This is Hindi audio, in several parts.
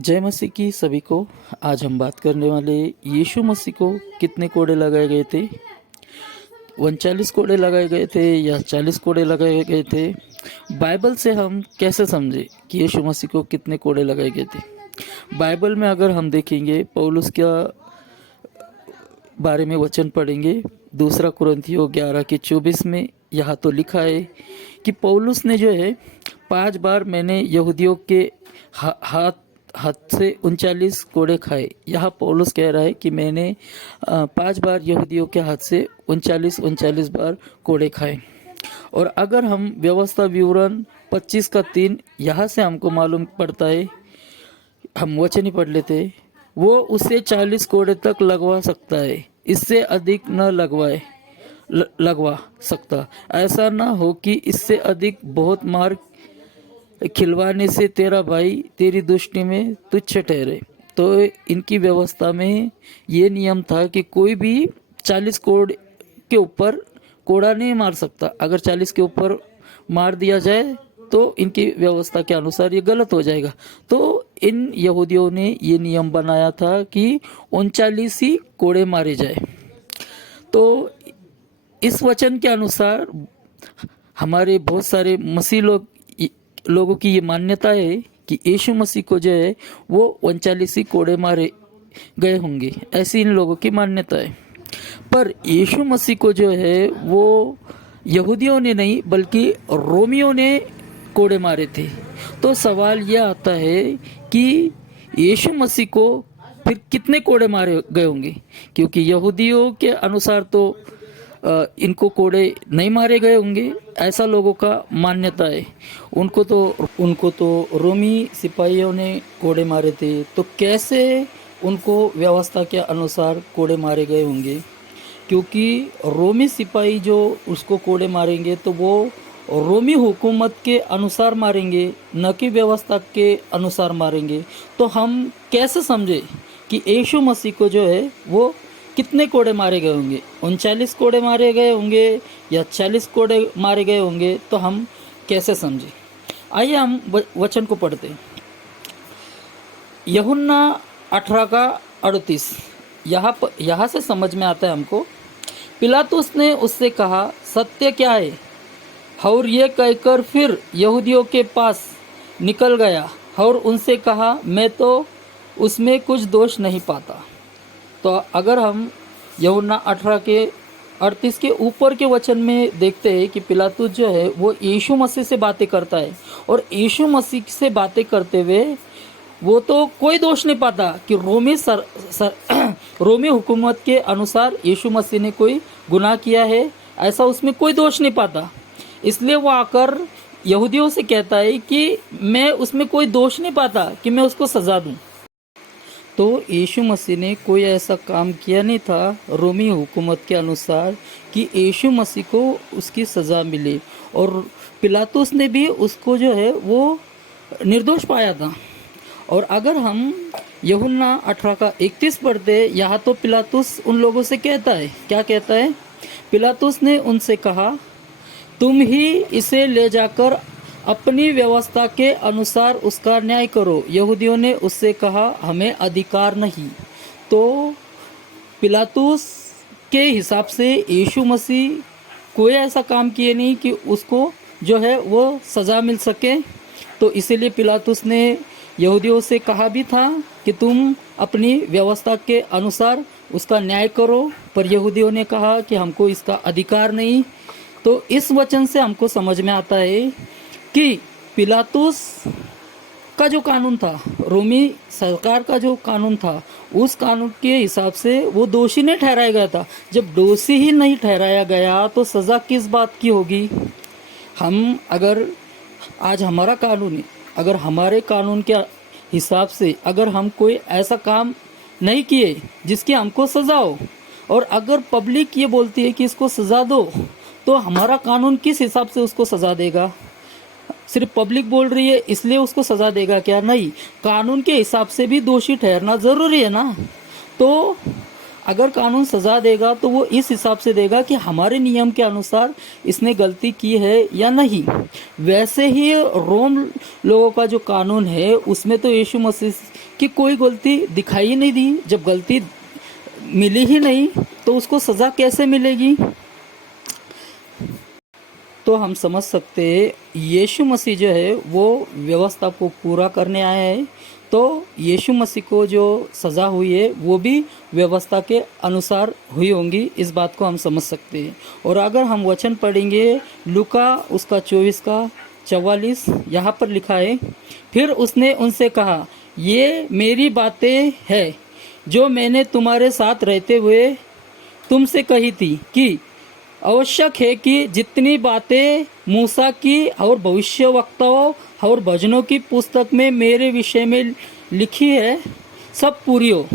जय मसीह की सभी को। आज हम बात करने वाले यीशु मसीह को कितने कोड़े लगाए गए थे। 39 कोड़े लगाए गए थे या 40 कोड़े लगाए गए थे। बाइबल से हम कैसे समझे कि यीशु मसीह को कितने कोड़े लगाए गए थे। बाइबल में अगर हम देखेंगे, पौलुस का बारे में वचन पढ़ेंगे, दूसरा कुरिन्थियों 11 के 24 में यहाँ तो लिखा है कि पौलुस ने जो है 5 बार मैंने यहूदियों के हाथ से 39 कोड़े खाए। यहाँ पौलुस कह रहा है कि मैंने 5 बार यहूदियों के हाथ से 39 बार कोड़े खाए। और अगर हम व्यवस्था विवरण 25 का 3 यहाँ से हमको मालूम पड़ता है, हम वचन ही पढ़ लेते हैं, वो उसे 40 कोड़े तक लगवा सकता है, इससे अधिक न लगवा सकता। ऐसा ना हो कि इससे अधिक बहुत मार खिलवाने से तेरा भाई तेरी दृष्टि में तुच्छ ठहरे। तो इनकी व्यवस्था में ये नियम था कि कोई भी 40 कोड़ के ऊपर कोड़ा नहीं मार सकता। अगर 40 के ऊपर मार दिया जाए तो इनकी व्यवस्था के अनुसार ये गलत हो जाएगा। तो इन यहूदियों ने ये नियम बनाया था कि 39 ही कोड़े मारे जाए। तो इस वचन के अनुसार हमारे बहुत सारे मसीह लोगों की ये मान्यता है कि यीशु मसीह को जो है वो 39 ही कोड़े मारे गए होंगे, ऐसी इन लोगों की मान्यता है। पर यीशु मसीह को जो है वो यहूदियों ने नहीं बल्कि रोमियों ने कोड़े मारे थे। तो सवाल यह आता है कि यीशु मसीह को फिर कितने कोड़े मारे गए होंगे, क्योंकि यहूदियों के अनुसार तो इनको कोड़े नहीं मारे गए होंगे, ऐसा लोगों का मान्यता है। उनको तो रोमी सिपाहियों ने कोड़े मारे थे, तो कैसे उनको व्यवस्था के अनुसार कोड़े मारे गए होंगे, क्योंकि रोमी सिपाही जो उसको कोड़े मारेंगे तो वो रोमी हुकूमत के अनुसार मारेंगे, न कि व्यवस्था के अनुसार मारेंगे। तो हम कैसे समझे कि यीशु मसीह को जो है वो कितने कोड़े मारे गए होंगे, 39 कोड़े मारे गए होंगे या 40 कोड़े मारे गए होंगे, तो हम कैसे समझे। आइए हम वचन को पढ़ते हैं। यूहन्ना 18 का 38 यहाँ से समझ में आता है हमको। पिलातुस ने उससे कहा, सत्य क्या है? और ये कहकर फिर यहूदियों के पास निकल गया और उनसे कहा, मैं तो उसमें कुछ दोष नहीं पाता। तो अगर हम यूहन्ना 18 के 38 के ऊपर के वचन में देखते हैं कि पिलातुस जो है वो यीशु मसीह से बातें करता है, और यीशु मसीह से बातें करते हुए वो तो कोई दोष नहीं पाता कि रोमी हुकूमत के अनुसार यीशु मसीह ने कोई गुनाह किया है, ऐसा उसमें कोई दोष नहीं पाता। इसलिए वो आकर यहूदियों से कहता है कि मैं उसमें कोई दोष नहीं पाता कि मैं उसको सज़ा दूं। तो यीशु मसीह ने कोई ऐसा काम किया नहीं था रोमी हुकूमत के अनुसार कि यीशु मसीह को उसकी सज़ा मिले, और पिलातुस ने भी उसको जो है वो निर्दोष पाया था। और अगर हम यूहन्ना 18 का 31 पढ़ते, यहाँ तो पिलातुस उन लोगों से कहता है, क्या कहता है? पिलातुस ने उनसे कहा, तुम ही इसे ले जाकर अपनी व्यवस्था के अनुसार उसका न्याय करो। यहूदियों ने उससे कहा, हमें अधिकार नहीं। तो पिलातुस के हिसाब से यीशु मसीह कोई ऐसा काम किए नहीं कि उसको जो है वो सज़ा मिल सके। तो इसीलिए पिलातुस ने यहूदियों से कहा भी था कि तुम अपनी व्यवस्था के अनुसार उसका न्याय करो, पर यहूदियों ने कहा कि हमको इसका अधिकार नहीं। तो इस वचन से हमको समझ में आता है कि पिलातुस का जो कानून था, रोमी सरकार का जो कानून था, उस कानून के हिसाब से वो दोषी नहीं ठहराया गया था। जब दोषी ही नहीं ठहराया गया तो सज़ा किस बात की होगी। हम अगर आज हमारा कानून है, अगर हमारे कानून के हिसाब से अगर हम कोई ऐसा काम नहीं किए जिसकी हमको सज़ा हो, और अगर पब्लिक ये बोलती है कि इसको सज़ा दो, तो हमारा कानून किस हिसाब से उसको सज़ा देगा? सिर्फ पब्लिक बोल रही है इसलिए उसको सज़ा देगा क्या? नहीं, कानून के हिसाब से भी दोषी ठहरना ज़रूरी है ना। तो अगर कानून सज़ा देगा तो वो इस हिसाब से देगा कि हमारे नियम के अनुसार इसने गलती की है या नहीं। वैसे ही रोम लोगों का जो कानून है उसमें तो यीशु मसीह की कोई गलती दिखाई ही नहीं दी। जब गलती मिली ही नहीं तो उसको सज़ा कैसे मिलेगी। तो हम समझ सकते हैं यीशु मसीह जो है वो व्यवस्था को पूरा करने आया है। तो यीशु मसीह को जो सज़ा हुई है वो भी व्यवस्था के अनुसार हुई होंगी, इस बात को हम समझ सकते हैं। और अगर हम वचन पढ़ेंगे लूका उसका 24 का 44, यहाँ पर लिखा है, फिर उसने उनसे कहा, ये मेरी बातें हैं जो मैंने तुम्हारे साथ रहते हुए तुमसे कही थी कि आवश्यक है कि जितनी बातें मूसा की और भविष्यवक्ताओं और भजनों की पुस्तक में मेरे विषय में लिखी है सब पूरी हो।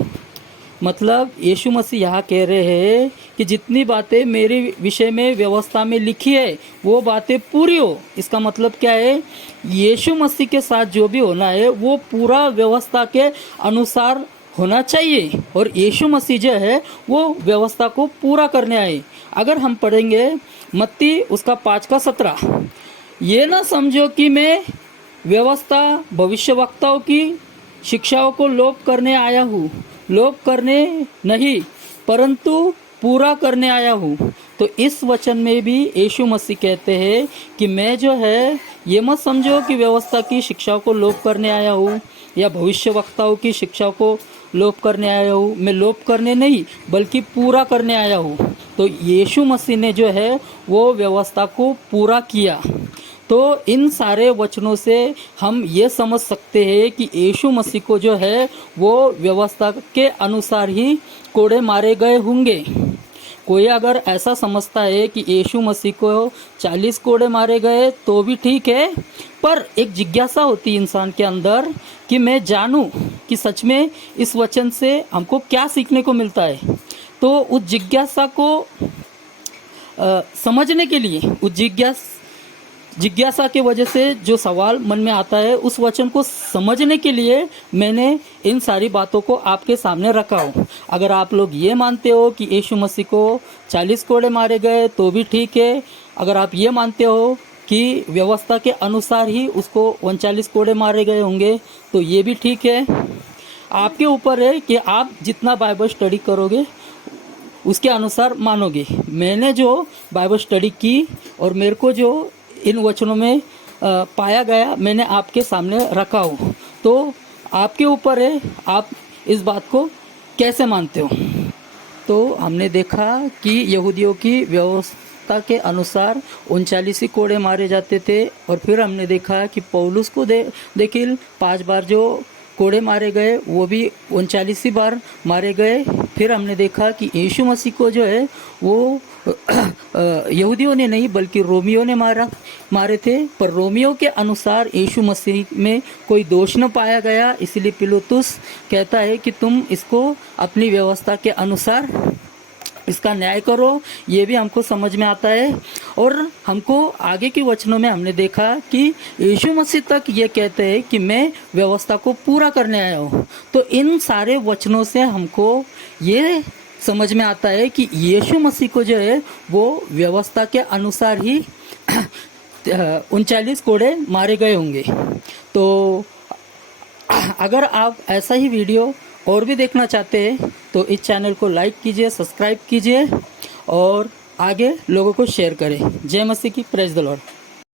मतलब यीशु मसीह यहाँ कह रहे हैं कि जितनी बातें मेरे विषय में व्यवस्था में लिखी है वो बातें पूरी हो। इसका मतलब क्या है, यीशु मसीह के साथ जो भी होना है वो पूरा व्यवस्था के अनुसार होना चाहिए। और यीशु मसीह जो है वो व्यवस्था को पूरा करने आए। अगर हम पढ़ेंगे मत्ती उसका 5 का 17, ये ना समझो कि मैं व्यवस्था भविष्यवक्ताओं की शिक्षाओं को लोप करने आया हूँ, लोप करने नहीं परंतु पूरा करने आया हूँ। तो इस वचन में भी यीशु मसीह कहते हैं कि मैं जो है ये मत समझो कि व्यवस्था की शिक्षाओं को लोप करने आया हूँ या भविष्यवक्ताओं की शिक्षाओं को लोप करने आया हूँ। मैं लोप करने नहीं बल्कि पूरा करने आया हूँ। तो यीशु मसीह ने जो है वो व्यवस्था को पूरा किया। तो इन सारे वचनों से हम ये समझ सकते हैं कि यीशु मसीह को जो है वो व्यवस्था के अनुसार ही कोड़े मारे गए होंगे। कोई अगर ऐसा समझता है कि यीशु मसीह को 40 कोड़े मारे गए तो भी ठीक है, पर एक जिज्ञासा होती है इंसान के अंदर कि मैं जानूं कि सच में इस वचन से हमको क्या सीखने को मिलता है। तो उस जिज्ञासा को समझने के लिए, उस जिज्ञासा के वजह से जो सवाल मन में आता है उस वचन को समझने के लिए मैंने इन सारी बातों को आपके सामने रखा हूँ। अगर आप लोग ये मानते हो कि यीशु मसीह को 40 कोड़े मारे गए तो भी ठीक है। अगर आप ये मानते हो कि व्यवस्था के अनुसार ही उसको 39 कोड़े मारे गए होंगे तो ये भी ठीक है। आपके ऊपर है कि आप जितना बाइबल स्टडी करोगे उसके अनुसार मानोगे। मैंने जो बाइबल स्टडी की और मेरे को जो इन वचनों में पाया गया मैंने आपके सामने रखा हूँ। तो आपके ऊपर है आप इस बात को कैसे मानते हो। तो हमने देखा कि यहूदियों की व्यवस्था के अनुसार 39 ही कोड़े मारे जाते थे। और फिर हमने देखा कि पौलुस को देखिल 5 बार जो कोड़े मारे गए वो भी 39 ही बार मारे गए। फिर हमने देखा कि यीशु मसीह को जो है वो यहूदियों ने नहीं बल्कि रोमियों ने मारे थे। पर रोमियों के अनुसार यीशु मसीह में कोई दोष न पाया गया, इसलिए पिलातुस कहता है कि तुम इसको अपनी व्यवस्था के अनुसार इसका न्याय करो। ये भी हमको समझ में आता है। और हमको आगे के वचनों में हमने देखा कि यीशु मसीह तक ये कहते हैं कि मैं व्यवस्था को पूरा करने आया हूँ। तो इन सारे वचनों से हमको ये समझ में आता है कि यीशु मसीह को जो है वो व्यवस्था के अनुसार ही 39 कोड़े मारे गए होंगे। तो अगर आप ऐसा ही वीडियो और भी देखना चाहते हैं तो इस चैनल को लाइक कीजिए, सब्सक्राइब कीजिए और आगे लोगों को शेयर करें। जय मसीह की, प्रेज द लॉर्ड।